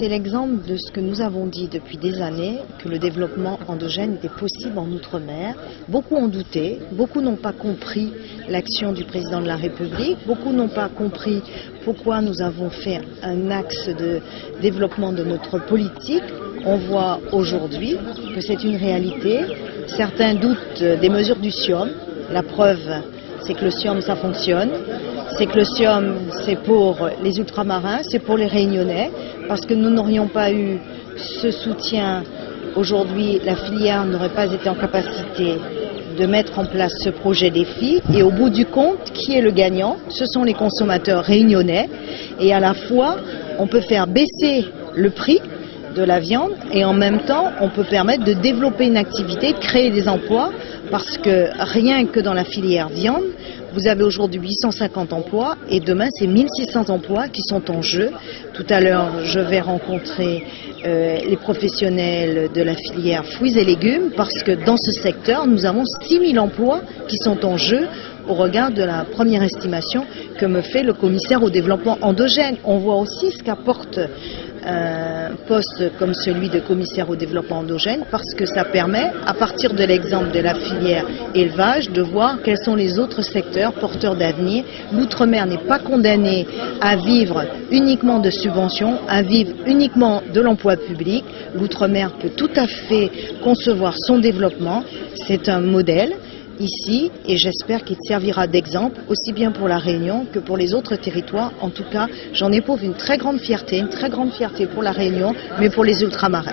C'est l'exemple de ce que nous avons dit depuis des années, que le développement endogène était possible en Outre-mer. Beaucoup ont douté, beaucoup n'ont pas compris l'action du président de la République, beaucoup n'ont pas compris pourquoi nous avons fait un axe de développement de notre politique. On voit aujourd'hui que c'est une réalité. Certains doutent des mesures du SIOM. La preuve, c'est que le SIOM, ça fonctionne. C'est que le SIOM, c'est pour les ultramarins, c'est pour les Réunionnais, parce que nous n'aurions pas eu ce soutien. Aujourd'hui, la filière n'aurait pas été en capacité de mettre en place ce projet défi. Et au bout du compte, qui est le gagnant? Ce sont les consommateurs réunionnais. Et à la fois, on peut faire baisser le prix de la viande et en même temps, on peut permettre de développer une activité, de créer des emplois, parce que rien que dans la filière viande, vous avez aujourd'hui 850 emplois et demain c'est 1600 emplois qui sont en jeu. Tout à l'heure, je vais rencontrer les professionnels de la filière fruits et légumes parce que dans ce secteur, nous avons 6000 emplois qui sont en jeu au regard de la première estimation que me fait le commissaire au développement endogène. On voit aussi ce qu'apporte un poste comme celui de commissaire au développement endogène parce que ça permet, à partir de l'exemple de la filière élevage, de voir quels sont les autres secteurs porteurs d'avenir. L'outre-mer n'est pas condamné à vivre uniquement de subventions, à vivre uniquement de l'emploi public. L'outre-mer peut tout à fait concevoir son développement. C'est un modèle ici et j'espère qu'il servira d'exemple aussi bien pour la Réunion que pour les autres territoires. En tout cas, j'en éprouve une très grande fierté pour la Réunion, mais pour les ultramarins.